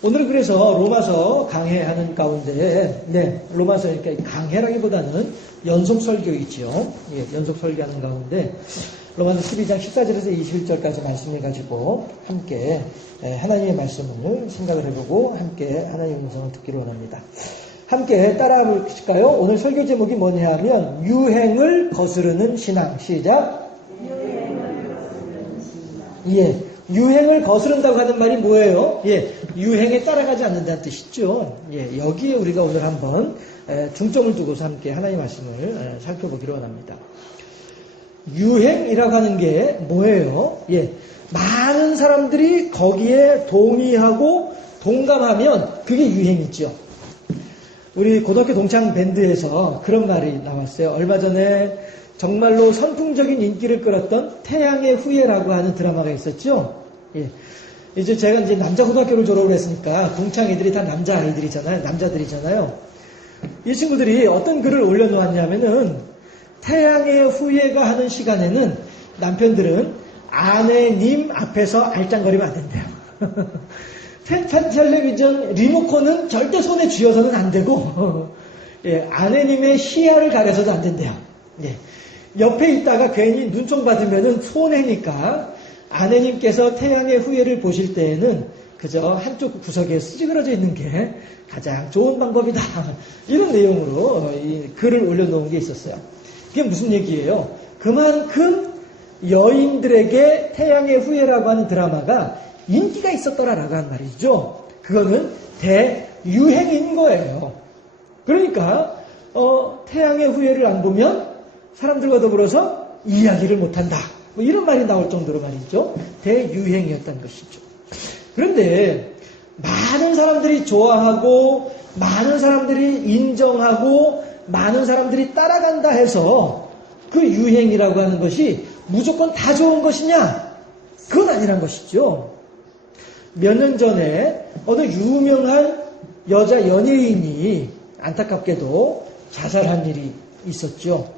오늘은 그래서 로마서 강해하는 가운데, 로마서 이렇게 강해라기보다는 연속 설교이죠. 연속 설교하는 가운데, 로마서 12장 14절에서 21절까지 말씀해가지고, 함께 하나님의 말씀을 생각을 해보고, 함께 하나님의 음성을 듣기를 원합니다. 함께 따라해 보실까요? 오늘 설교 제목이 뭐냐 하면, 유행을 거스르는 신앙. 시작. 유행을 거스른다고 하는 말이 뭐예요? 유행에 따라가지 않는다는 뜻이죠. 여기에 우리가 오늘 한번 중점을 두고서 함께 하나님의 말씀을 살펴보기로 원합니다. 유행이라고 하는 게 뭐예요? 많은 사람들이 거기에 동의하고 동감하면 그게 유행이죠. 우리 고등학교 동창 밴드에서 그런 말이 나왔어요. 얼마 전에 정말로 선풍적인 인기를 끌었던 태양의 후예라고 하는 드라마가 있었죠. 이제 제가 이제 남자 고등학교를 졸업을 했으니까 동창 애들이 다 남자들이잖아요. 이 친구들이 어떤 글을 올려놓았냐면은 태양의 후예가 하는 시간에는 남편들은 아내님 앞에서 알짱거리면 안 된대요. 텔레비전 리모컨은 절대 손에 쥐어서는 안 되고, 아내님의 시야를 가려서도 안 된대요. 옆에 있다가 괜히 눈총 받으면은 손해니까 아내님께서 태양의 후예를 보실 때에는 그저 한쪽 구석에 쓰그러져 있는 게 가장 좋은 방법이다. 이런 내용으로 이 글을 올려놓은 게 있었어요. 그게 무슨 얘기예요? 그만큼 여인들에게 태양의 후예라고 하는 드라마가 인기가 있었더라라고 하는 말이죠. 그거는 대유행인 거예요. 그러니까 태양의 후예를 안 보면 사람들과 더불어서 이야기를 못한다. 뭐 이런 말이 나올 정도로 말이죠. 대유행이었다는 것이죠. 그런데 많은 사람들이 좋아하고 많은 사람들이 인정하고 많은 사람들이 따라간다 해서 그 유행이라고 하는 것이 무조건 다 좋은 것이냐? 그건 아니란 것이죠. 몇 년 전에 어느 유명한 여자 연예인이 안타깝게도 자살한 일이 있었죠.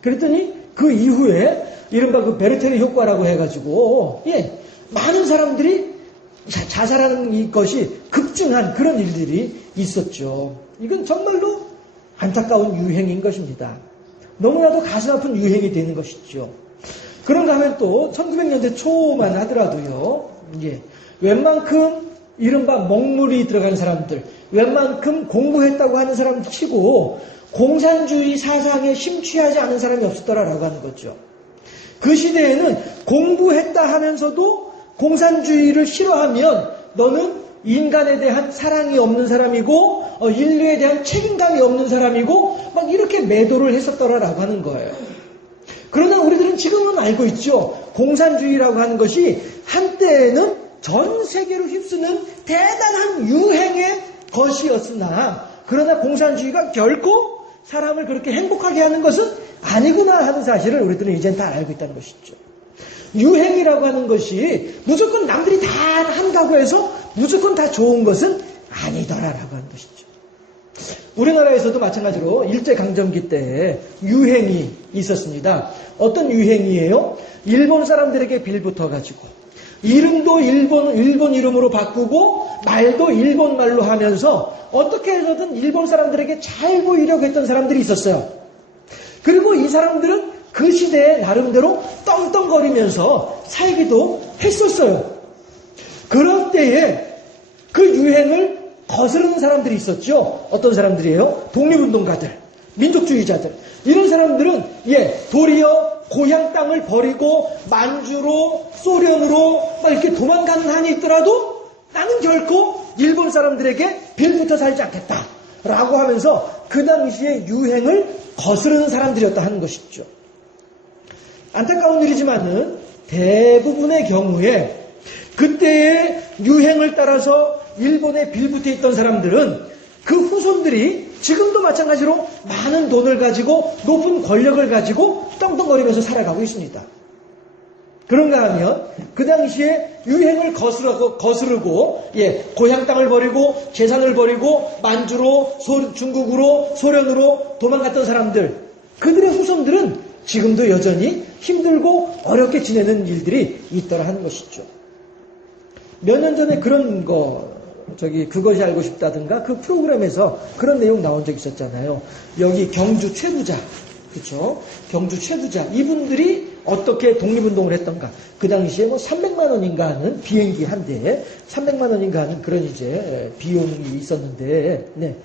그랬더니 그 이후에 이른바 그 베르테르 효과라고 해가지고 많은 사람들이 자살하는 것이 급증한 그런 일들이 있었죠. 이건 정말로 안타까운 유행인 것입니다. 너무나도 가슴 아픈 유행이 되는 것이죠. 그런가 하면 또 1900년대 초만 하더라도요. 웬만큼 이른바 먹물이 들어간 사람들, 웬만큼 공부했다고 하는 사람 치고 공산주의 사상에 심취하지 않은 사람이 없었더라라고 하는 거죠. 그 시대에는 공부했다 하면서도 공산주의를 싫어하면 너는 인간에 대한 사랑이 없는 사람이고 인류에 대한 책임감이 없는 사람이고 막 이렇게 매도를 했었더라라고 하는 거예요. 그러나 우리들은 지금은 알고 있죠. 공산주의라고 하는 것이 한때에는 전 세계로 휩쓰는 대단한 유행의 것이었으나 그러나 공산주의가 결코 사람을 그렇게 행복하게 하는 것은 아니구나 하는 사실을 우리들은 이젠 다 알고 있다는 것이죠. 유행이라고 하는 것이 무조건 남들이 다 한다고 해서 무조건 다 좋은 것은 아니더라라고 하는 것이죠. 우리나라에서도 마찬가지로 일제강점기 때 유행이 있었습니다. 어떤 유행이에요? 일본 사람들에게 빌붙어가지고 이름도 일본 이름으로 바꾸고 말도 일본 말로 하면서 어떻게 해서든 일본 사람들에게 잘 보이려고 했던 사람들이 있었어요. 그리고 이 사람들은 그 시대에 나름대로 떵떵거리면서 살기도 했었어요. 그럴 때에 그 유행을 거스르는 사람들이 있었죠. 어떤 사람들이에요? 독립운동가들, 민족주의자들. 이런 사람들은 도리어 고향 땅을 버리고 만주로 소련으로 막 이렇게 도망가는 한이 있더라도 나는 결코 일본 사람들에게 빌붙어 살지 않겠다라고 하면서 그 당시에 유행을 거스르는 사람들이었다 하는 것이죠. 안타까운 일이지만은 대부분의 경우에 그때의 유행을 따라서 일본에 빌붙어 있던 사람들은 그 후손들이 지금도 마찬가지로 많은 돈을 가지고 높은 권력을 가지고 떵떵거리면서 살아가고 있습니다. 그런가 하면 그 당시에 유행을 거스르고 고향 땅을 버리고 재산을 버리고 만주로 중국으로 소련으로 도망갔던 사람들, 그들의 후손들은 지금도 여전히 힘들고 어렵게 지내는 일들이 있더라 하는 것이죠. 몇 년 전에 그런 거 그것이 알고 싶다든가 그 프로그램에서 그런 내용 나온 적 있었잖아요. 여기 경주 최부자, 그렇죠? 경주 최부자 이분들이 어떻게 독립운동을 했던가. 그 당시에 뭐 300만 원인가 하는 비행기 한 대에 300만 원인가 하는 그런 이제 비용이 있었는데, 네.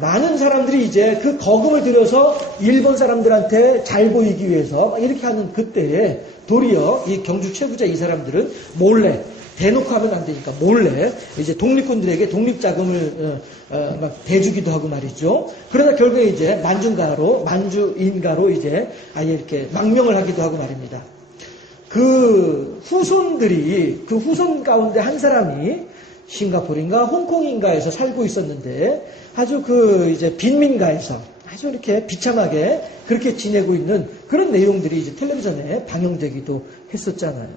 많은 사람들이 이제 그 거금을 들여서 일본 사람들한테 잘 보이기 위해서 이렇게 하는 그때에 도리어 이 경주 최부자 이 사람들은 몰래 대놓고 하면 안 되니까 몰래 이제 독립군들에게 독립자금을 막 대주기도 하고 말이죠. 그러다 결국에 이제 만주인가로 이제 아예 이렇게 망명을 하기도 하고 말입니다. 그 후손 가운데 한 사람이 싱가포르인가 홍콩인가에서 살고 있었는데 아주 이제 빈민가에서 아주 이렇게 비참하게 그렇게 지내고 있는 그런 내용들이 이제 텔레비전에 방영되기도 했었잖아요.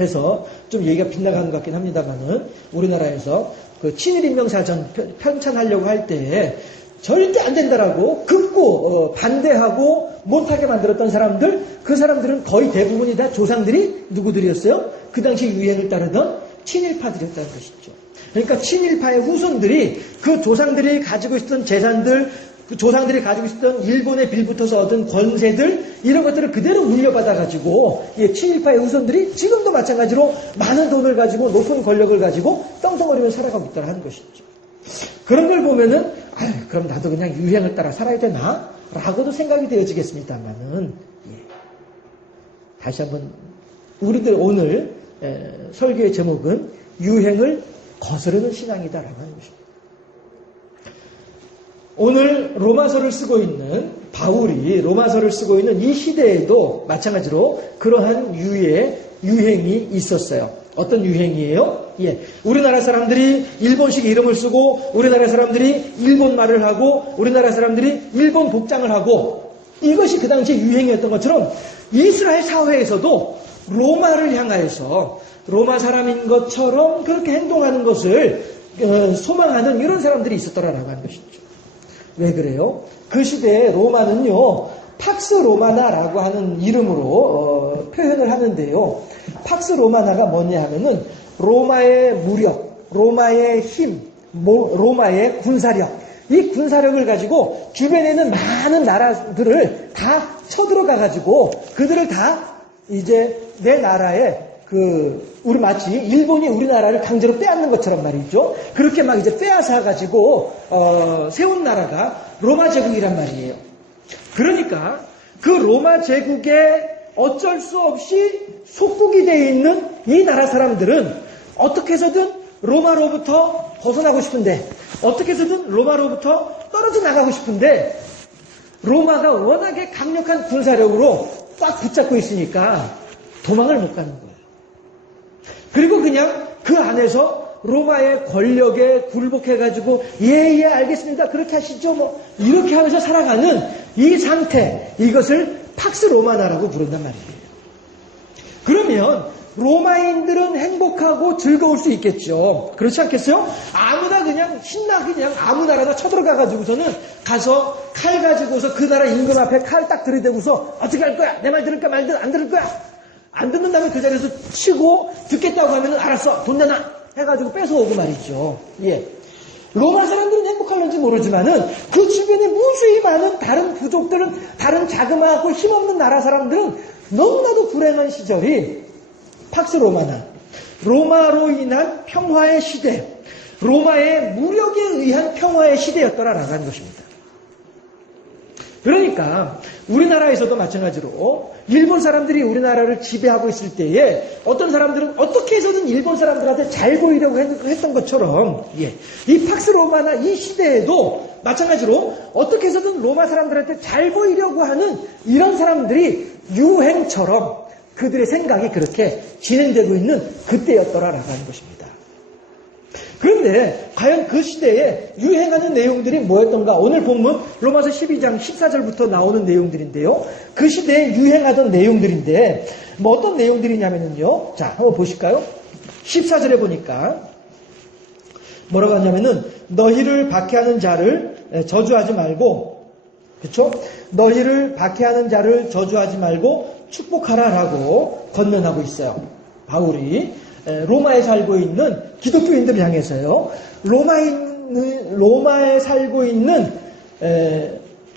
해서 좀 얘기가 빗나가는 것 같긴 합니다만은 우리나라에서 그 친일인명사전 편찬하려고 할 때 절대 안 된다라고 극구 반대하고 못하게 만들었던 사람들, 그 사람들은 거의 대부분이 다 조상들이 누구들이었어요? 그 당시 유행을 따르던 친일파들이었다는 것이죠. 그러니까 친일파의 후손들이 그 조상들이 가지고 있었던 재산들, 그 조상들이 가지고 있었던 일본에 빌붙어서 얻은 권세들 이런 것들을 그대로 물려받아가지고 친일파의 후손들이 지금도 마찬가지로 많은 돈을 가지고 높은 권력을 가지고 떵떵거리며 살아가고 있다는 하는 것이죠. 그런 걸 보면은 그럼 나도 그냥 유행을 따라 살아야 되나? 라고도 생각이 되어지겠습니다만은 다시 한번 우리들 오늘 설교의 제목은 유행을 거스르는 신앙이다라고 하는 것입니다. 오늘 로마서를 쓰고 있는 바울이 로마서를 쓰고 있는 이 시대에도 마찬가지로 그러한 유행이 있었어요. 어떤 유행이에요? 우리나라 사람들이 일본식 이름을 쓰고 우리나라 사람들이 일본 말을 하고 우리나라 사람들이 일본 복장을 하고 이것이 그 당시 유행이었던 것처럼 이스라엘 사회에서도 로마를 향하여서 로마 사람인 것처럼 그렇게 행동하는 것을 소망하는 이런 사람들이 있었더라라고 하는 것이죠. 왜 그래요? 그 시대에 로마는요, 팍스 로마나라고 하는 이름으로 표현을 하는데요. 팍스 로마나가 뭐냐 하면은 로마의 무력, 로마의 힘, 로마의 군사력, 이 군사력을 가지고 주변에 있는 많은 나라들을 다 쳐들어가가지고 그들을 다 이제 내 나라에 우리 마치 일본이 우리나라를 강제로 빼앗는 것처럼 말이죠. 그렇게 막 이제 빼앗아가지고, 세운 나라가 로마 제국이란 말이에요. 그러니까 그 로마 제국에 어쩔 수 없이 속국이 되어 있는 이 나라 사람들은 어떻게 해서든 로마로부터 벗어나고 싶은데, 어떻게 해서든 로마로부터 떨어져 나가고 싶은데, 로마가 워낙에 강력한 군사력으로 꽉 붙잡고 있으니까 도망을 못 가는 거예요. 그리고 그냥 그 안에서 로마의 권력에 굴복해가지고 알겠습니다. 그렇게 하시죠. 뭐 이렇게 하면서 살아가는 이 상태, 이것을 팍스 로마나라고 부른단 말이에요. 그러면 로마인들은 행복하고 즐거울 수 있겠죠. 그렇지 않겠어요? 아무나 그냥 신나게 그냥 아무 나라나 쳐들어가가지고서는 가서 칼 가지고서 그 나라 임금 앞에 칼 딱 들이대고서 어떻게 할 거야? 내 말 들을까 말든 안 들을 거야? 안 듣는다면 그 자리에서 치고 듣겠다고 하면 알았어 돈 내놔 해가지고 뺏어오고 말이죠. 로마 사람들은 행복할는지 모르지만은 그 주변에 무수히 많은 다른 부족들은 다른 자그마하고 힘없는 나라 사람들은 너무나도 불행한 시절이 팍스 로마나 로마로 인한 평화의 시대, 로마의 무력에 의한 평화의 시대였더라라고 하는 것입니다. 그러니까 우리나라에서도 마찬가지로 일본 사람들이 우리나라를 지배하고 있을 때에 어떤 사람들은 어떻게 해서든 일본 사람들한테 잘 보이려고 했던 것처럼 이 팍스 로마나 이 시대에도 마찬가지로 어떻게 해서든 로마 사람들한테 잘 보이려고 하는 이런 사람들이 유행처럼 그들의 생각이 그렇게 진행되고 있는 그때였더라라고 하는 것입니다. 그런데 과연 그 시대에 유행하는 내용들이 뭐였던가? 오늘 본문 로마서 12장 14절부터 나오는 내용들인데요. 그 시대에 유행하던 내용들인데 뭐 어떤 내용들이냐면요. 자, 한번 보실까요? 14절에 보니까 뭐라고 하냐면은 너희를 박해하는 자를 저주하지 말고, 그렇죠? 너희를 박해하는 자를 저주하지 말고 축복하라라고 권면하고 있어요. 바울이 로마에 살고 있는 기독교인들을 향해서요. 로마에 살고 있는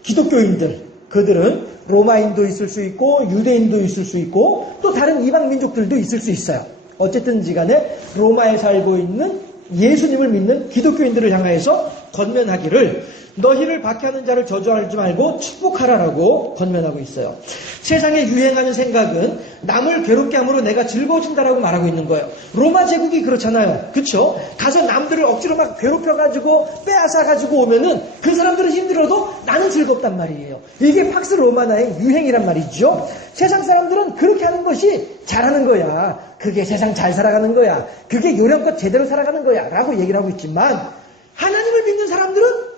기독교인들, 그들은 로마인도 있을 수 있고 유대인도 있을 수 있고 또 다른 이방 민족들도 있을 수 있어요. 어쨌든지 간에 로마에 살고 있는 예수님을 믿는 기독교인들을 향하여서 권면하기를 너희를 박해하는 자를 저주하지 말고 축복하라라고 권면하고 있어요. 세상에 유행하는 생각은 남을 괴롭게 함으로 내가 즐거워진다라고 말하고 있는 거예요. 로마 제국이 그렇잖아요. 그렇죠? 가서 남들을 억지로 막 괴롭혀가지고 빼앗아가지고 오면은 그 사람들은 힘들어도 나는 즐겁단 말이에요. 이게 팍스 로마나의 유행이란 말이죠. 세상 사람들은 그렇게 하는 것이 잘하는 거야. 그게 세상 잘 살아가는 거야. 그게 요령껏 제대로 살아가는 거야. 라고 얘기를 하고 있지만 하나님을 믿는 사람들은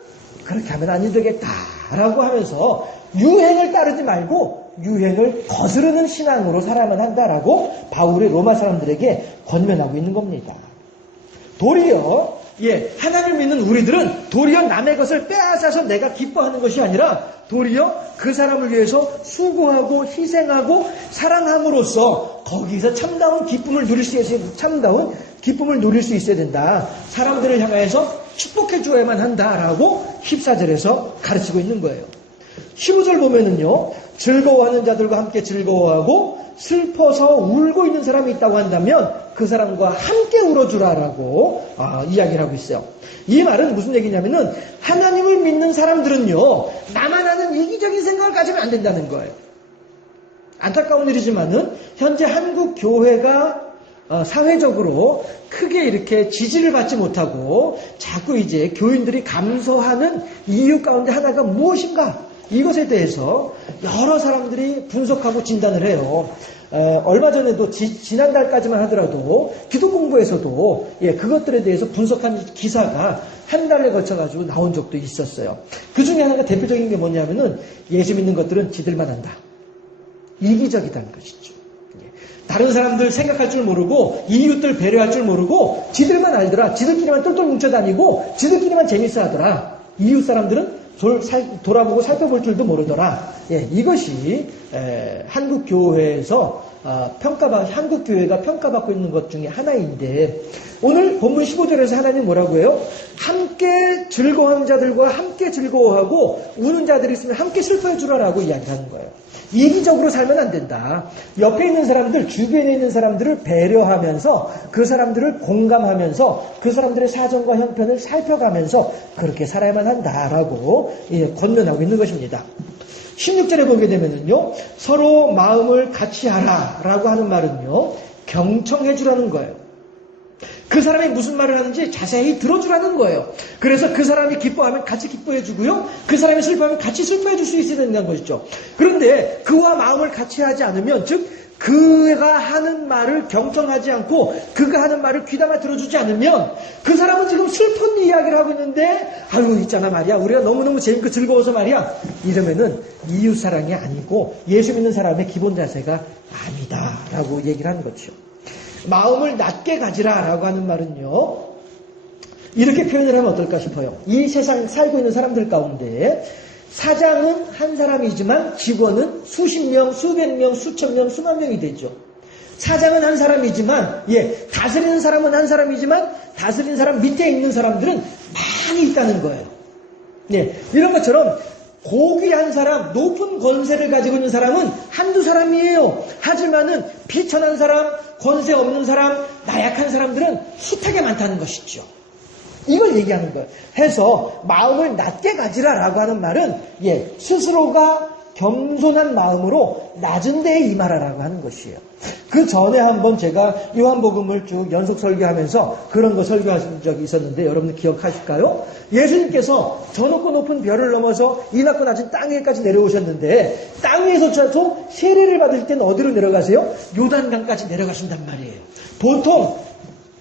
그렇게 하면 안 되겠다라고 하면서 유행을 따르지 말고 유행을 거스르는 신앙으로 살아야만 한다라고 바울이 로마 사람들에게 권면하고 있는 겁니다. 도리어 하나님을 믿는 우리들은 도리어 남의 것을 빼앗아서 내가 기뻐하는 것이 아니라 도리어 그 사람을 위해서 수고하고 희생하고 사랑함으로써 거기서 참다운 기쁨을 누릴 수 있어야 된다. 사람들을 향하여서 축복해 주어야만 한다라고 14절에서 가르치고 있는 거예요. 15절 보면은요. 즐거워하는 자들과 함께 즐거워하고 슬퍼서 울고 있는 사람이 있다고 한다면 그 사람과 함께 울어주라라고 이야기를 하고 있어요. 이 말은 무슨 얘기냐면은 하나님을 믿는 사람들은요. 나만 아는 이기적인 생각을 가지면 안 된다는 거예요. 안타까운 일이지만은 현재 한국 교회가 사회적으로 크게 이렇게 지지를 받지 못하고 자꾸 이제 교인들이 감소하는 이유 가운데 하나가 무엇인가? 이것에 대해서 여러 사람들이 분석하고 진단을 해요. 얼마 전에도 지난달까지만 하더라도 기독공부에서도 그것들에 대해서 분석한 기사가 한 달에 걸쳐가지고 나온 적도 있었어요. 그 중에 하나가 대표적인 게 뭐냐면은 예수 믿는 것들은 지들만 한다. 이기적이라는 것이죠. 다른 사람들 생각할 줄 모르고 이웃들 배려할 줄 모르고 지들만 알더라. 지들끼리만 똘똘 뭉쳐다니고 지들끼리만 재밌어 하더라. 이웃 사람들은 돌아보고 살펴볼 줄도 모르더라. 이것이 한국 교회에서 한국 교회가 평가받고 있는 것 중에 하나인데 오늘 본문 15절에서 하나님 뭐라고 해요? 함께 즐거워하는 자들과 함께 즐거워하고 우는 자들이 있으면 함께 슬퍼해 주라라고 이야기하는 거예요. 이기적으로 살면 안 된다. 옆에 있는 사람들, 주변에 있는 사람들을 배려하면서 그 사람들을 공감하면서 그 사람들의 사정과 형편을 살펴가면서 그렇게 살아야만 한다라고 권면하고 있는 것입니다. 16절에 보게 되면은요, 서로 마음을 같이 하라라고 하는 말은요, 경청해 주라는 거예요. 그 사람이 무슨 말을 하는지 자세히 들어주라는 거예요. 그래서 그 사람이 기뻐하면 같이 기뻐해 주고요. 그 사람이 슬퍼하면 같이 슬퍼해 줄 수 있어야 된다는 것이죠. 그런데 그와 마음을 같이 하지 않으면, 즉 그가 하는 말을 경청하지 않고 그가 하는 말을 귀담아 들어주지 않으면 그 사람은 지금 슬픈 이야기를 하고 있는데 아유 있잖아 말이야. 우리가 너무너무 재밌고 즐거워서 말이야. 이러면은 이웃사랑이 아니고 예수 믿는 사람의 기본 자세가 아니다라고 얘기를 하는 거죠. 마음을 낮게 가지라라고 하는 말은요. 이렇게 표현을 하면 어떨까 싶어요. 이 세상 살고 있는 사람들 가운데 사장은 한 사람이지만 직원은 수십 명, 수백 명, 수천 명, 수만 명이 되죠. 사장은 한 사람이지만 다스리는 사람은 한 사람이지만 다스리는 사람 밑에 있는 사람들은 많이 있다는 거예요. 이런 것처럼 고귀한 사람, 높은 권세를 가지고 있는 사람은 한두 사람이에요. 하지만은 비천한 사람, 권세 없는 사람, 나약한 사람들은 숱하게 많다는 것이죠. 이걸 얘기하는 거예요. 해서 마음을 낮게 가지라라고 하는 말은 스스로가 겸손한 마음으로 낮은 데에 임하라라고 하는 것이에요. 그 전에 한번 제가 요한복음을 쭉 연속 설교하면서 그런 거 설교하신 적이 있었는데 여러분들 기억하실까요? 예수님께서 저 높고 높은 별을 넘어서 이 낮고 낮은 땅 위에까지 내려오셨는데 땅 위에서도 세례를 받을 때는 어디로 내려가세요? 요단강까지 내려가신단 말이에요. 보통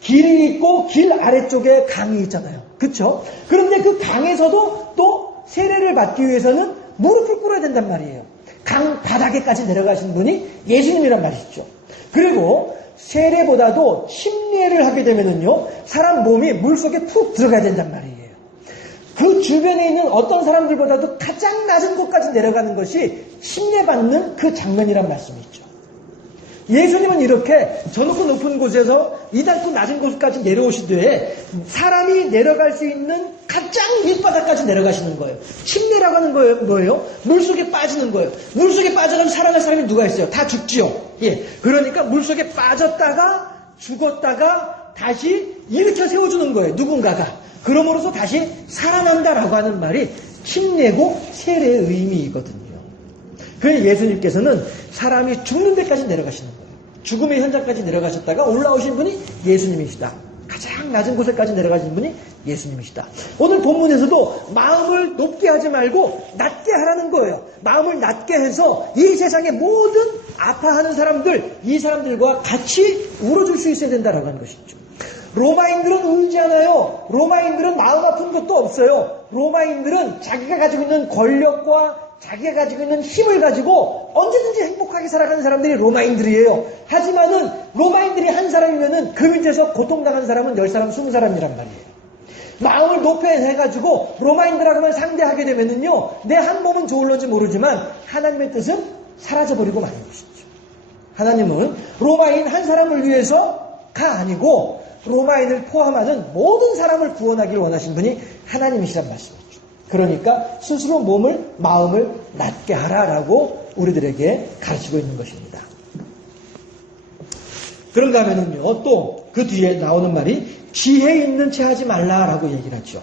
길이 있고 길 아래쪽에 강이 있잖아요. 그렇죠? 그런데 그 강에서도 또 세례를 받기 위해서는 무릎을 꿇어야 된단 말이에요. 강 바닥에까지 내려가신 분이 예수님이란 말이죠. 그리고 세례보다도 침례를 하게 되면은요, 사람 몸이 물속에 푹 들어가야 된단 말이에요. 그 주변에 있는 어떤 사람들보다도 가장 낮은 곳까지 내려가는 것이 침례받는 그 장면이란 말씀이죠. 예수님은 이렇게 저 높고 높은 곳에서 이 낮고 낮은 곳까지 내려오시되 사람이 내려갈 수 있는 가장 밑바닥까지 내려가시는 거예요. 침례라고 하는 거예요. 뭐예요? 물속에 빠지는 거예요. 물속에 빠져가면 살아날 사람이 누가 있어요? 다 죽지요. 예. 그러니까 물속에 빠졌다가 죽었다가 다시 일으켜 세워주는 거예요. 누군가가. 그러므로서 다시 살아난다라고 하는 말이 침례고 세례의 의미이거든요. 그래서 예수님께서는 사람이 죽는 데까지 내려가시는 거예요. 죽음의 현장까지 내려가셨다가 올라오신 분이 예수님이시다. 가장 낮은 곳에까지 내려가신 분이 예수님이시다. 오늘 본문에서도 마음을 높게 하지 말고 낮게 하라는 거예요. 마음을 낮게 해서 이 세상의 모든 아파하는 사람들, 이 사람들과 같이 울어줄 수 있어야 된다라고 하는 것이죠. 로마인들은 울지 않아요. 로마인들은 마음 아픈 것도 없어요. 로마인들은 자기가 가지고 있는 권력과 자기가 가지고 있는 힘을 가지고 언제든지 행복하게 살아가는 사람들이 로마인들이에요. 하지만은 로마인들이 한 사람이면은 그 밑에서 고통당한 사람은 10사람, 20사람이란 말이에요. 마음을 높여 해가지고 로마인들하고만 상대하게 되면은요, 내 한 몸은 좋을런지 모르지만 하나님의 뜻은 사라져버리고 마는 것이죠. 하나님은 로마인 한 사람을 위해서가 아니고 로마인을 포함하는 모든 사람을 구원하기를 원하신 분이 하나님이시란 말씀이죠. 그러니까 스스로 마음을 낮게 하라라고 우리들에게 가르치고 있는 것입니다. 그런가 하면은요, 또 그 뒤에 나오는 말이 지혜 있는 채 하지 말라라고 얘기를 하죠.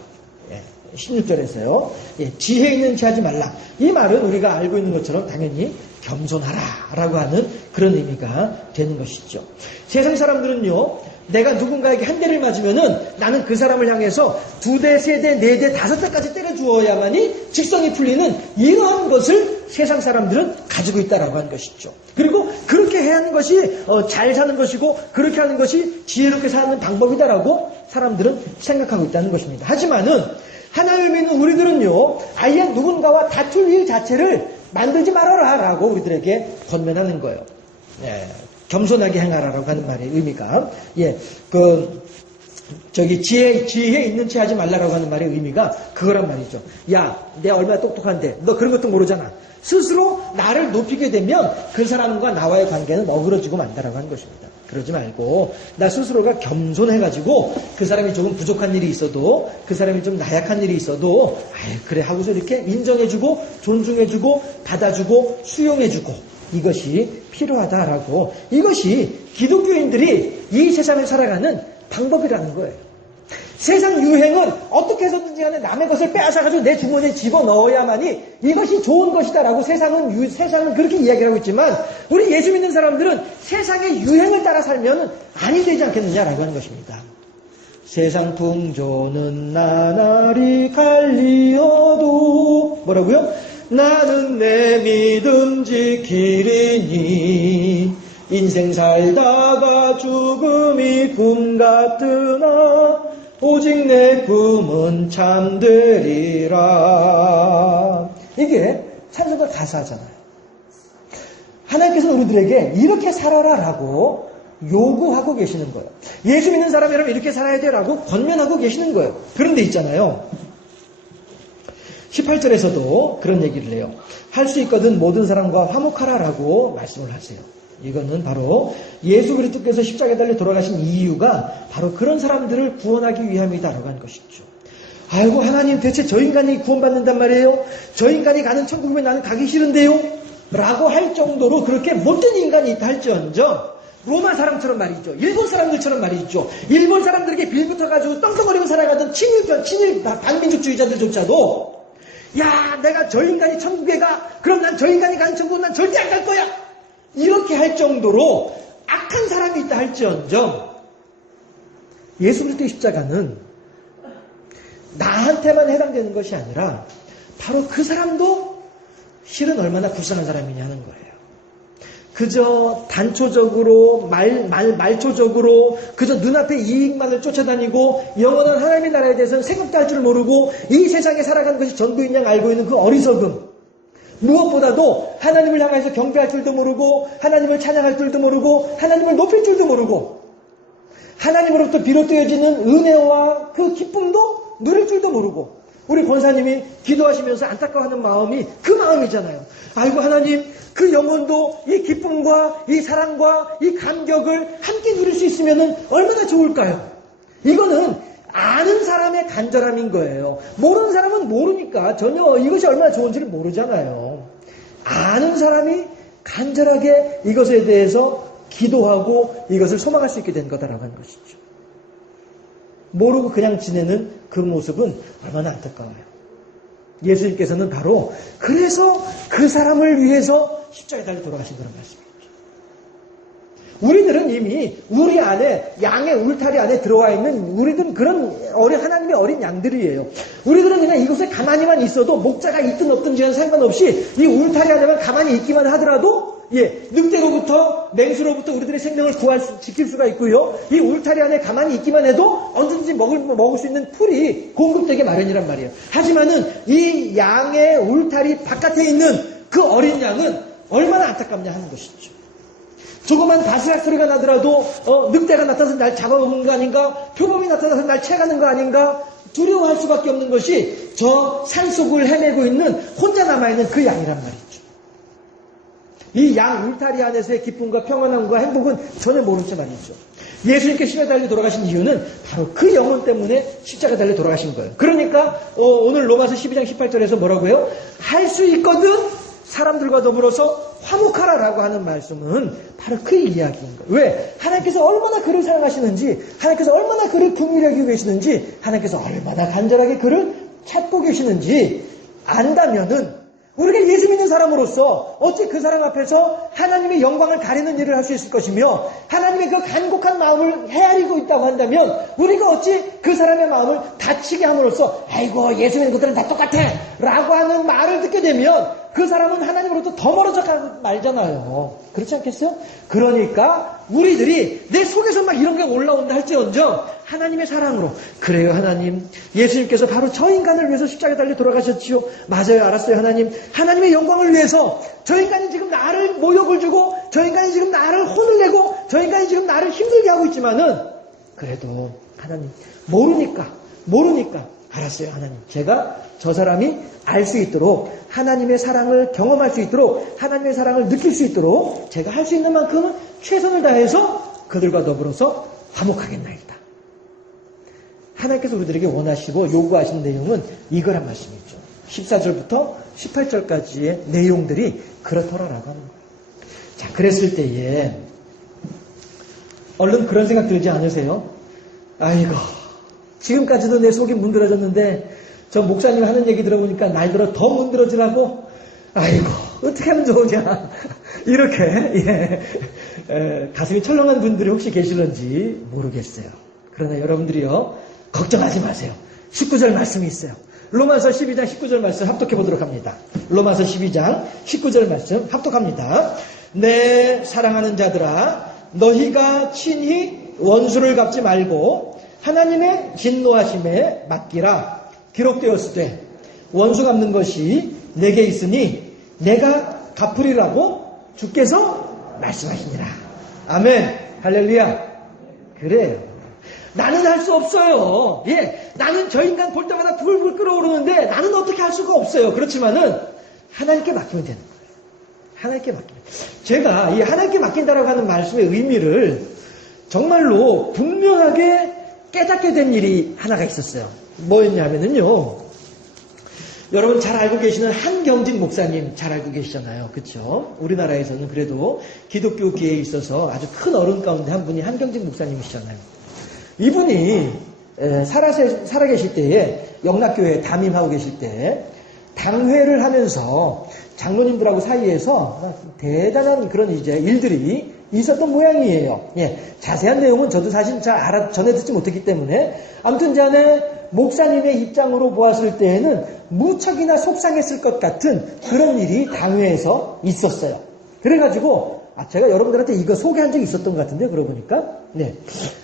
16절에서요. 지혜 있는 채 하지 말라. 이 말은 우리가 알고 있는 것처럼 당연히 겸손하라라고 하는 그런 의미가 되는 것이죠. 세상 사람들은요, 내가 누군가에게 한 대를 맞으면은 나는 그 사람을 향해서 2대, 3대, 4대, 5대까지 때려 주어야만이 직성이 풀리는 이러한 것을 세상 사람들은 가지고 있다라고 하는 것이죠. 그리고 그렇게 해야 하는 것이 잘 사는 것이고 그렇게 하는 것이 지혜롭게 사는 방법이다라고 사람들은 생각하고 있다는 것입니다. 하지만은 하나님을 믿는 우리들은요, 아예 누군가와 다툴 일 자체를 만들지 말아라라고 우리들에게 권면하는 거예요. 겸손하게 행하라라고 하는 말의 의미가, 지혜 있는 채 하지 말라라고 하는 말의 의미가 그거란 말이죠. 야, 내가 얼마나 똑똑한데, 너 그런 것도 모르잖아. 스스로 나를 높이게 되면 그 사람과 나와의 관계는 어그러지고 만다라고 하는 것입니다. 그러지 말고, 나 스스로가 겸손해가지고, 그 사람이 조금 부족한 일이 있어도, 그 사람이 좀 나약한 일이 있어도, 그래 하고서 이렇게 인정해주고, 존중해주고, 받아주고, 수용해주고, 이것이 필요하다라고, 이것이 기독교인들이 이 세상을 살아가는 방법이라는 거예요. 세상 유행은 어떻게 해서든지 간에 남의 것을 빼앗아가지고 내 주머니에 집어넣어야만이 이것이 좋은 것이다라고 세상은 그렇게 이야기를 하고 있지만, 우리 예수 믿는 사람들은 세상의 유행을 따라 살면 아니 되지 않겠느냐라고 하는 것입니다. 세상 풍조는 나날이 갈리어도 뭐라고요? 나는 내 믿음 지키리니 인생 살다가 죽음이 꿈 같으나 오직 내 꿈은 참되리라. 이게 찬송가 가사잖아요. 하나님께서는 우리들에게 이렇게 살아라라고 요구하고 계시는 거예요. 예수 믿는 사람이라면 이렇게 살아야 돼라고 권면하고 계시는 거예요. 그런데 있잖아요, 18절에서도 그런 얘기를 해요. 할 수 있거든 모든 사람과 화목하라라고 말씀을 하세요. 이거는 바로 예수 그리스도께서 십자가에 달려 돌아가신 이유가 바로 그런 사람들을 구원하기 위함이다라고 하는 것이죠. 아이고, 하나님, 대체 저 인간이 구원받는단 말이에요? 저 인간이 가는 천국에 나는 가기 싫은데요? 라고 할 정도로 그렇게 못된 인간이 있다 할지언정, 로마 사람처럼 말이죠. 일본 사람들처럼 말이죠. 일본 사람들에게 빌붙어가지고 떵떵거리고 살아가던 친일 반민족주의자들조차도, 야, 내가 저 인간이 천국에 가, 그럼 난 저 인간이 가는 천국 난 절대 안 갈 거야, 이렇게 할 정도로 악한 사람이 있다 할지언정, 예수 그리스도의 십자가는 나한테만 해당되는 것이 아니라 바로 그 사람도 실은 얼마나 불쌍한 사람이냐는 거예요. 그저 단초적으로 말초적으로 그저 눈앞의 이익만을 쫓아다니고 영원한 하나님의 나라에 대해서는 생각도 할 줄 모르고 이 세상에 살아가는 것이 전부인 양 알고 있는 그 어리석음, 무엇보다도 하나님을 향해서 경배할 줄도 모르고 하나님을 찬양할 줄도 모르고 하나님을 높일 줄도 모르고 하나님으로부터 비롯되어지는 은혜와 그 기쁨도 누릴 줄도 모르고 우리 권사님이 기도하시면서 안타까워하는 마음이 그 마음이잖아요. 아이고 하나님, 그 영혼도 이 기쁨과 이 사랑과 이 감격을 함께 누릴 수 있으면 얼마나 좋을까요? 이거는 아는 사람의 간절함인 거예요. 모르는 사람은 모르니까 전혀 이것이 얼마나 좋은지를 모르잖아요. 아는 사람이 간절하게 이것에 대해서 기도하고 이것을 소망할 수 있게 된 거다라고 하는 것이죠. 모르고 그냥 지내는 그 모습은 얼마나 안타까워요. 예수님께서는 바로 그래서 그 사람을 위해서 십자가에 달려 돌아가신 그런 말씀이죠. 우리들은 이미 우리 안에 양의 울타리 안에 들어와 있는 우리들은 그런 하나님의 어린 양들이에요. 우리들은 그냥 이곳에 가만히만 있어도 목자가 있든 없든지는 상관없이 이 울타리 안에만 가만히 있기만 하더라도 늑대로부터 맹수로부터 우리들의 생명을 지킬 수가 있고요. 이 울타리 안에 가만히 있기만 해도 언제든지 먹을 수 있는 풀이 공급되게 마련이란 말이에요. 하지만은 이 양의 울타리 바깥에 있는 그 어린 양은 얼마나 안타깝냐 하는 것이죠. 조그만 바스락 소리가 나더라도 늑대가 나타나서 날 잡아먹는 거 아닌가? 표범이 나타나서 날 채가는 거 아닌가? 두려워할 수밖에 없는 것이 저 산속을 헤매고 있는 혼자 남아있는 그 양이란 말이죠. 이 양 울타리 안에서의 기쁨과 평안함과 행복은 전혀 모른 채 말이죠. 예수님께 십자가에 달려 돌아가신 이유는 바로 그 영혼 때문에 십자가에 달려 돌아가신 거예요. 그러니까 오늘 로마서 12장 18절에서 뭐라고 해요? 할 수 있거든 사람들과 더불어서 화목하라라고 하는 말씀은 바로 그 이야기인 거예요. 왜? 하나님께서 얼마나 그를 사랑하시는지, 하나님께서 얼마나 그를 긍휼히 여기고 계시는지, 하나님께서 얼마나 간절하게 그를 찾고 계시는지 안다면은 우리가 예수 믿는 사람으로서 어찌 그 사람 앞에서 하나님의 영광을 가리는 일을 할 수 있을 것이며 하나님의 그 간곡한 마음을 헤아리고 있다고 한다면 우리가 어찌 그 사람의 마음을 다치게 함으로써 아이고 예수 믿는 것들은 다 똑같아 라고 하는 말을 듣게 되면 그 사람은 하나님으로부터 더 멀어져 말잖아요. 그렇지 않겠어요? 그러니까 우리들이 내 속에서 막 이런 게 올라온다 할지언정 하나님의 사랑으로 그래요 하나님 예수님께서 바로 저 인간을 위해서 십자가에 달려 돌아가셨지요. 맞아요 알았어요 하나님 하나님의 영광을 위해서 저 인간이 지금 나를 모욕을 주고 저 인간이 지금 나를 혼을 내고 저 인간이 지금 나를 힘들게 하고 있지만은 그래도 하나님 모르니까 알았어요 하나님 제가 저 사람이 알 수 있도록 하나님의 사랑을 경험할 수 있도록 하나님의 사랑을 느낄 수 있도록 제가 할 수 있는 만큼은 최선을 다해서 그들과 더불어서 화목하겠나이다. 하나님께서 우리들에게 원하시고 요구하시는 내용은 이거란 말씀이죠. 14절부터 18절까지의 내용들이 그렇더라라고 하는 거예요. 자, 그랬을 때에 얼른 그런 생각 들지 않으세요? 아이고 지금까지도 내 속이 문드러졌는데 저 목사님 하는 얘기 들어보니까 날들어 더 문드러지라고 아이고 어떻게 하면 좋으냐 이렇게 가슴이 철렁한 분들이 혹시 계실런지 모르겠어요. 그러나 여러분들이요 걱정하지 마세요. 19절 말씀이 있어요. 로마서 12장 19절 말씀 합독해 보도록 합니다. 로마서 12장 19절 말씀 합독합니다. 내 사랑하는 자들아 너희가 친히 원수를 갚지 말고 하나님의 진노하심에 맡기라. 기록되었으되 원수 갚는 것이 내게 있으니 내가 갚으리라고 주께서 말씀하시니라. 아멘. 할렐루야. 그래요. 나는 할 수 없어요. 나는 저 인간 볼 때마다 불불 끓어오르는데 나는 어떻게 할 수가 없어요. 그렇지만은 하나님께 맡기면 되는 거예요. 하나님께 맡기면. 제가 이 하나님께 맡긴다라고 하는 말씀의 의미를 정말로 분명하게 깨닫게 된 일이 하나가 있었어요. 뭐였냐면요. 여러분 잘 알고 계시는 한경직 목사님 잘 알고 계시잖아요. 그렇죠? 우리나라에서는 그래도 기독교계에 있어서 아주 큰 어른 가운데 한 분이 한경직 목사님이시잖아요. 이분이 살아계실 때에 영락교회에 담임하고 계실 때 당회를 하면서 장로님들하고 사이에서 대단한 그런 일들이 있었던 모양이에요. 자세한 내용은 저도 사실 잘 전해 듣지 못했기 때문에 아무튼 전에 목사님의 입장으로 보았을 때에는 무척이나 속상했을 것 같은 그런 일이 당회에서 있었어요. 그래가지고 제가 여러분들한테 이거 소개한 적이 있었던 것 같은데 그러고 보니까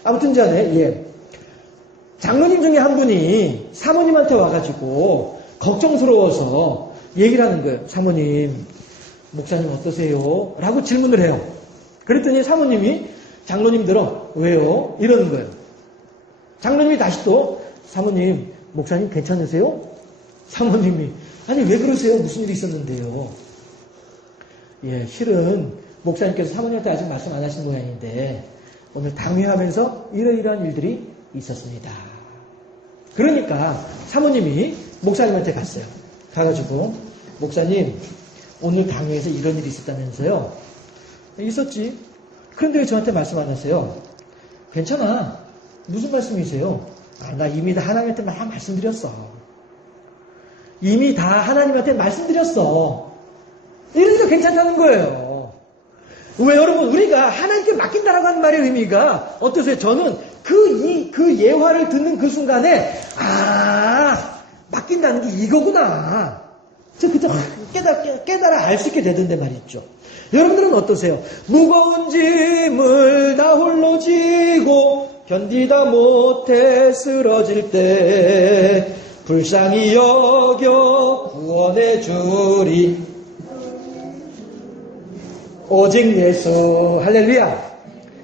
아무튼 전에 장로님 중에 한 분이 사모님한테 와가지고 걱정스러워서 얘기를 하는 거예요. 사모님 목사님 어떠세요? 라고 질문을 해요. 그랬더니 사모님이 장로님들은 왜요? 이러는 거예요. 장로님이 다시 또 사모님 목사님 괜찮으세요? 사모님이, 아니, 왜 그러세요? 무슨 일이 있었는데요? 예, 실은 목사님께서 사모님한테 아직 말씀 안 하신 모양인데, 오늘 당회하면서 이러이러한 일들이 있었습니다. 그러니까 사모님이 목사님한테 갔어요. 가가지고, 목사님, 오늘 당회에서 이런 일이 있었다면서요? 있었지. 그런데 왜 저한테 말씀 안 하세요? 괜찮아. 무슨 말씀이세요? 아, 나 이미 다 하나님한테 막 말씀드렸어. 이미 다 하나님한테 말씀드렸어. 이러니까 괜찮다는 거예요. 왜 여러분, 우리가 하나님께 맡긴다라고 하는 말의 의미가 어떠세요? 저는 그 예화를 듣는 그 순간에, 맡긴다는 게 이거구나. 저 그때 깨달아 알 수 있게 되던데 말이죠. 여러분들은 어떠세요? 무거운 짐을 나 홀로 지고 견디다 못해 쓰러질 때 불쌍히 여겨 구원해 주리 오직 예수. 할렐루야.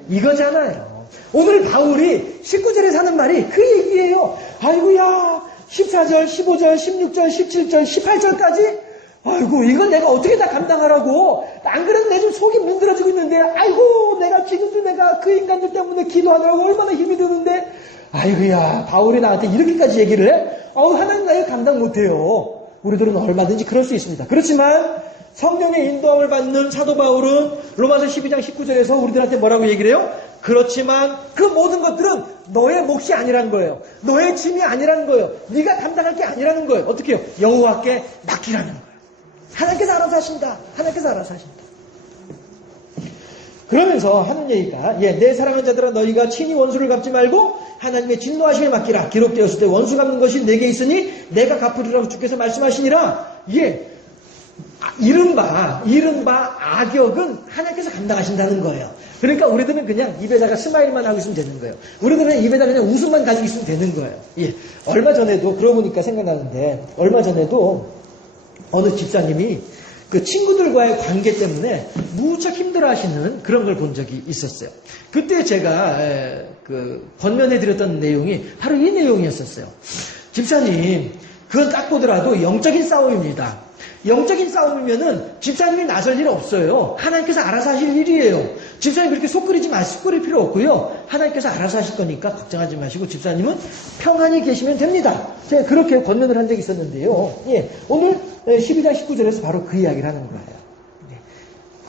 이거잖아요. 오늘 바울이 19절에 사는 말이 그 얘기예요. 아이고야, 14절, 15절, 16절, 17절, 18절까지? 아이고, 이걸 내가 어떻게 다 감당하라고? 안 그래도 내 좀 속이 문드러지고 있는데, 아이고, 내가 지금도 내가 그 인간들 때문에 기도하느라고 얼마나 힘이 드는데, 아이고야, 바울이 나한테 이렇게까지 얘기를 해? 하나님 나 이거 감당 못해요. 우리들은 얼마든지 그럴 수 있습니다. 그렇지만, 성령의 인도함을 받는 사도 바울은 로마서 12장 19절에서 우리들한테 뭐라고 얘기를 해요? 그렇지만 그 모든 것들은 너의 몫이 아니라는 거예요. 너의 짐이 아니라는 거예요. 네가 감당할 게 아니라는 거예요. 어떻게 해요? 여호와께 맡기라는 거예요. 하나님께서 알아서 하신다. 하나님께서 알아서 하신다. 그러면서 하는 얘기가 내 사랑하는 자들아 너희가 친히 원수를 갚지 말고 하나님의 진노하심에 맡기라. 기록되었을 때 원수 갚는 것이 내게 있으니 내가 갚으리라고 주께서 말씀하시니라. 이른바 악역은 하나님께서 감당하신다는 거예요. 그러니까 우리들은 그냥 입에다가 스마일만 하고 있으면 되는 거예요. 우리들은 입에다 그냥 웃음만 가지고 있으면 되는 거예요. 얼마 전에도 그러고 보니까 생각나는데 얼마 전에도 어느 집사님이 그 친구들과의 관계 때문에 무척 힘들어하시는 그런 걸 본 적이 있었어요. 그때 제가 권면해드렸던 내용이 바로 이 내용이었었어요. 집사님, 그건 딱 보더라도 영적인 싸움입니다. 영적인 싸움이면은 집사님이 나설 일 없어요. 하나님께서 알아서 하실 일이에요. 집사님 그렇게 속 끓일 필요 없고요. 하나님께서 알아서 하실 거니까 걱정하지 마시고 집사님은 평안히 계시면 됩니다. 제가 그렇게 권면을 한 적이 있었는데요. 오늘 12장 19절에서 바로 그 이야기를 하는 거예요.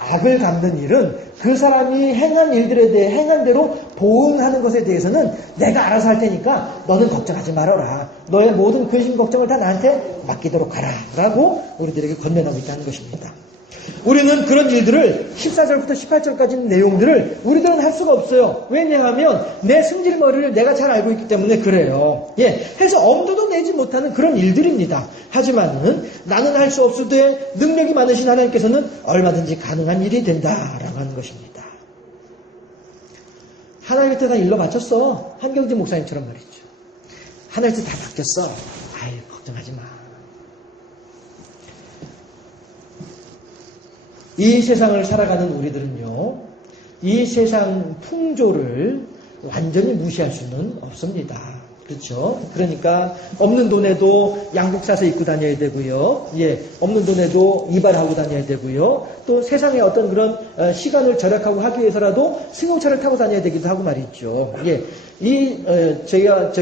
악을 갚는 일은 그 사람이 행한 일들에 대해 행한 대로 보응하는 것에 대해서는 내가 알아서 할 테니까 너는 걱정하지 말아라. 너의 모든 근심 걱정을 다 나한테 맡기도록 하라. 라고 우리들에게 권면하고 있다는 것입니다. 우리는 그런 일들을 14절부터 18절까지 있는 내용들을 우리들은 할 수가 없어요. 왜냐하면 내 승질머리를 내가 잘 알고 있기 때문에 그래요. 해서 엄두도 내지 못하는 그런 일들입니다. 하지만은 나는 할 수 없으되 능력이 많으신 하나님께서는 얼마든지 가능한 일이 된다라고 하는 것입니다. 하나님한테 다 일러 바쳤어. 한경진 목사님처럼 말이죠. 하나님한테 다 맡겼어. 아이 걱정하지 마. 이 세상을 살아가는 우리들은요, 이 세상 풍조를 완전히 무시할 수는 없습니다. 그렇죠? 그러니까 없는 돈에도 양복 사서 입고 다녀야 되고요. 없는 돈에도 이발하고 다녀야 되고요. 또 세상의 어떤 그런 시간을 절약하고 하기 위해서라도 승용차를 타고 다녀야 되기도 하고 말이죠. 제가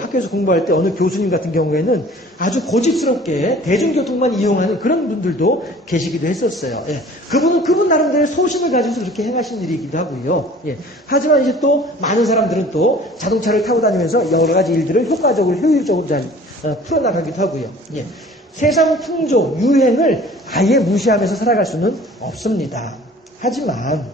학교에서 공부할 때 어느 교수님 같은 경우에는 아주 고집스럽게 대중교통만 이용하는 그런 분들도 계시기도 했었어요. 그분은 그분 나름대로의 소신을 가지고서 그렇게 행하신 일이기도 하고요. 하지만 이제 또 많은 사람들은 또 자동차를 타고 다니면서 여러 가지 일들을 효과적으로 효율적으로 잘 풀어나가기도 하고요. 세상 풍조, 유행을 아예 무시하면서 살아갈 수는 없습니다. 하지만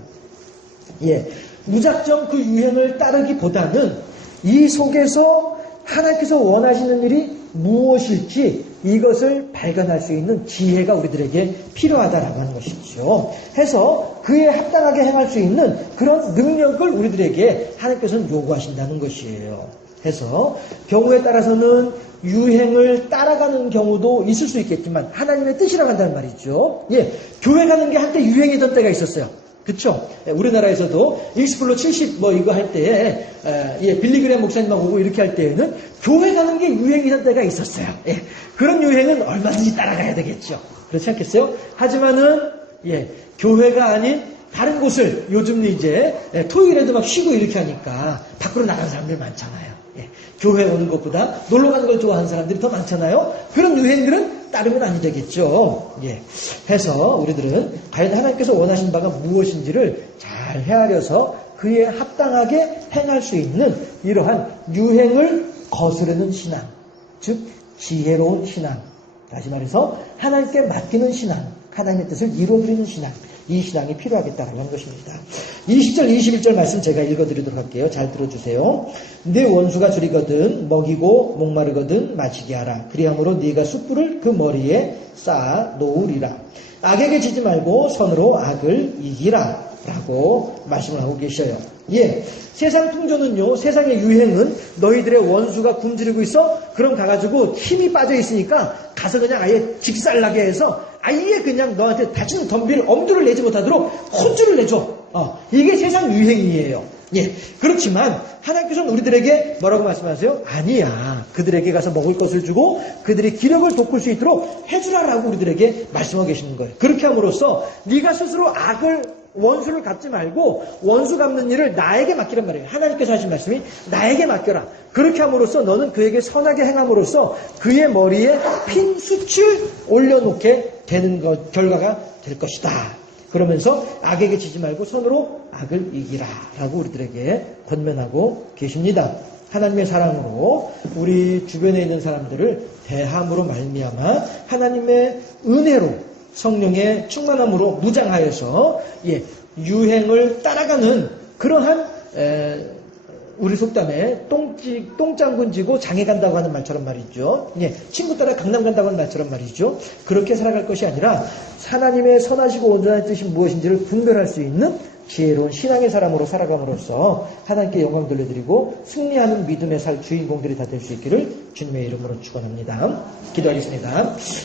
무작정 그 유행을 따르기보다는 이 속에서 하나님께서 원하시는 일이 무엇일지 이것을 발견할 수 있는 지혜가 우리들에게 필요하다라고 하는 것이죠. 해서 그에 합당하게 행할 수 있는 그런 능력을 우리들에게 하나님께서는 요구하신다는 것이에요. 해서 경우에 따라서는 유행을 따라가는 경우도 있을 수 있겠지만 하나님의 뜻이라고 한다는 말이죠. 교회 가는 게 한때 유행이던 때가 있었어요. 그쵸? 우리나라에서도 익스플로 70 뭐 이거 할 때에 빌리그레엄 목사님만 오고 이렇게 할 때에는 교회 가는 게 유행이던 때가 있었어요. 그런 유행은 얼마든지 따라가야 되겠죠. 그렇지 않겠어요? 하지만은 교회가 아닌 다른 곳을 요즘 이제 토요일에도 막 쉬고 이렇게 하니까 밖으로 나가는 사람들 많잖아요. 교회 오는 것보다 놀러 가는 걸 좋아하는 사람들이 더 많잖아요. 그런 유행들은 따르면 아니 되겠죠. 해서 우리들은 과연 하나님께서 원하신 바가 무엇인지를 잘 헤아려서 그에 합당하게 행할 수 있는 이러한 유행을 거스르는 신앙, 즉 지혜로운 신앙, 다시 말해서 하나님께 맡기는 신앙, 하나님의 뜻을 이루어드리는 신앙, 이 신앙이 필요하겠다는 것입니다. 20절, 21절 말씀 제가 읽어드리도록 할게요. 잘 들어주세요. 네 원수가 줄이거든 먹이고 목마르거든 마시게 하라. 그리함으로 네가 숯불을 그 머리에 쌓아 놓으리라. 악에게 지지 말고 선으로 악을 이기라. 라고 말씀을 하고 계셔요. 세상 풍조는요, 세상의 유행은 너희들의 원수가 굶주리고 있어? 그럼 가가지고 힘이 빠져 있으니까 가서 그냥 아예 직살나게 해서 아예 그냥 너한테 다시는 덤빌 엄두를 내지 못하도록 혼쭐을 내줘. 이게 세상 유행이에요. 그렇지만 하나님께서는 우리들에게 뭐라고 말씀하세요? 아니야. 그들에게 가서 먹을 것을 주고 그들의 기력을 돋굴 수 있도록 해주라라고 우리들에게 말씀하고 계시는 거예요. 그렇게 함으로써 네가 스스로 원수를 갚지 말고 원수 갚는 일을 나에게 맡기란 말이에요. 하나님께서 하신 말씀이 나에게 맡겨라. 그렇게 함으로써 너는 그에게 선하게 행함으로써 그의 머리에 핀 숯을 올려놓게 되는 결과가 될 것이다. 그러면서 악에게 지지 말고 선으로 악을 이기라 라고 우리들에게 권면하고 계십니다. 하나님의 사랑으로 우리 주변에 있는 사람들을 대함으로 말미암아 하나님의 은혜로 성령의 충만함으로 무장하여서 유행을 따라가는 그러한 우리 속담에 똥장군 지고 장에 간다고 하는 말처럼 말이죠. 친구 따라 강남 간다고 하는 말처럼 말이죠. 그렇게 살아갈 것이 아니라 하나님의 선하시고 온전한 뜻이 무엇인지를 분별할 수 있는 지혜로운 신앙의 사람으로 살아감으로써 하나님께 영광 돌려드리고 승리하는 믿음의 주인공들이 다 될 수 있기를 주님의 이름으로 축원합니다. 기도하겠습니다.